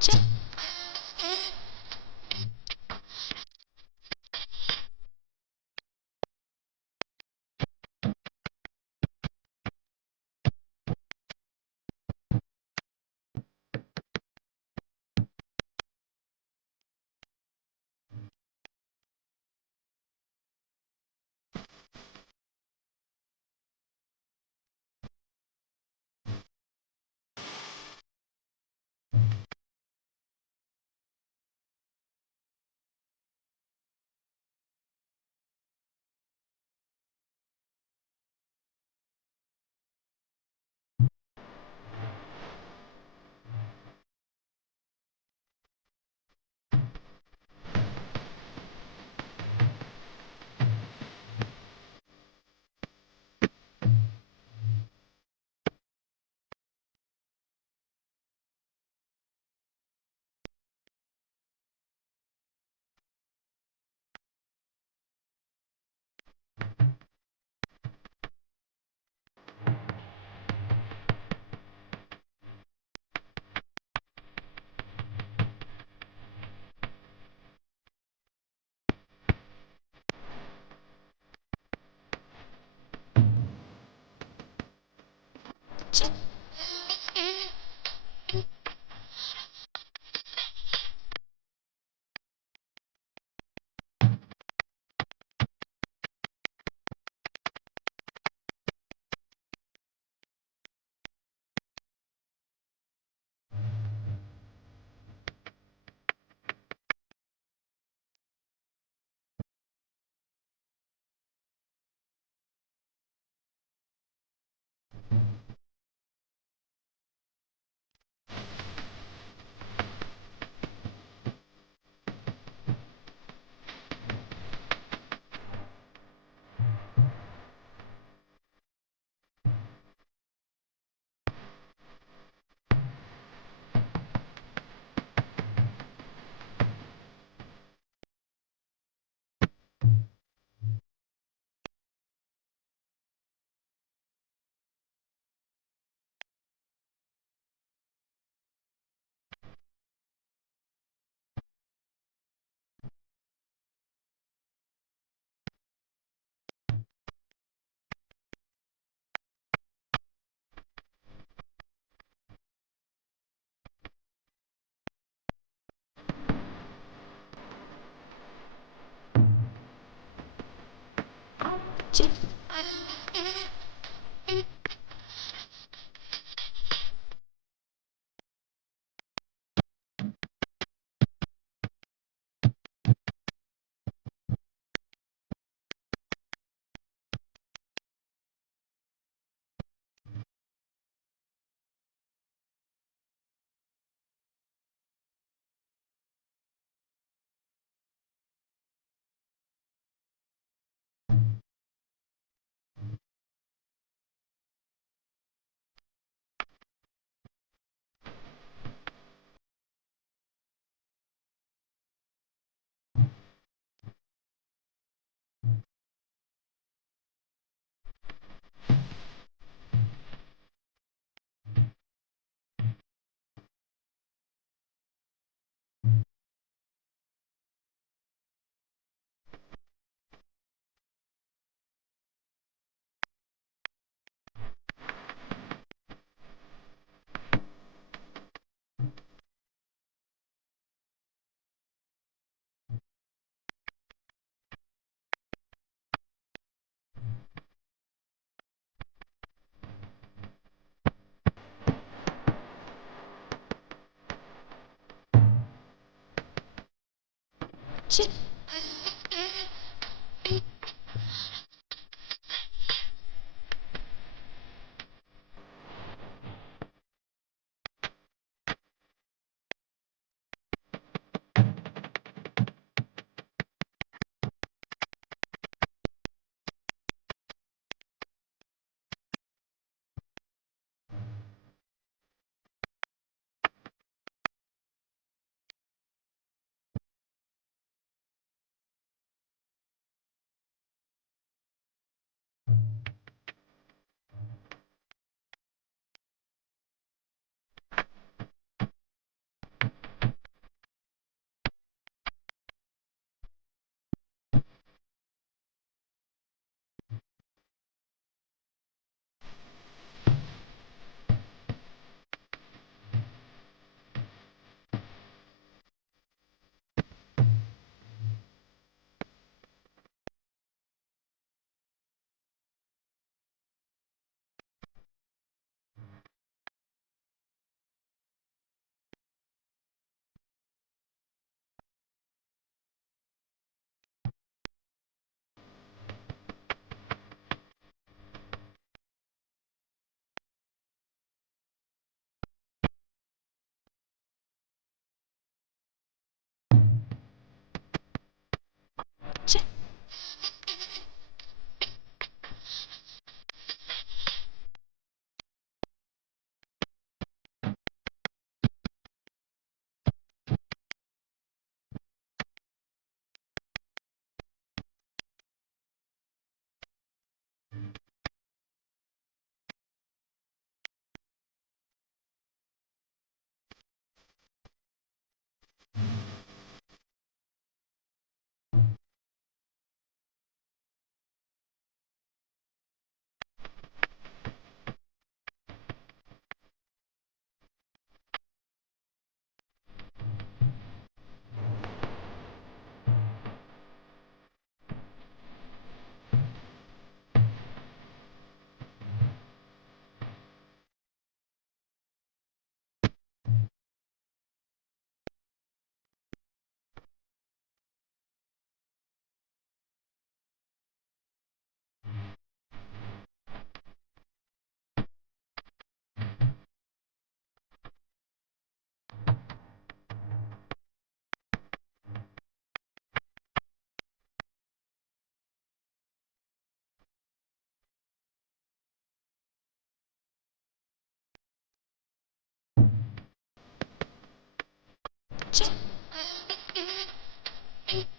check. области 其 Thank you.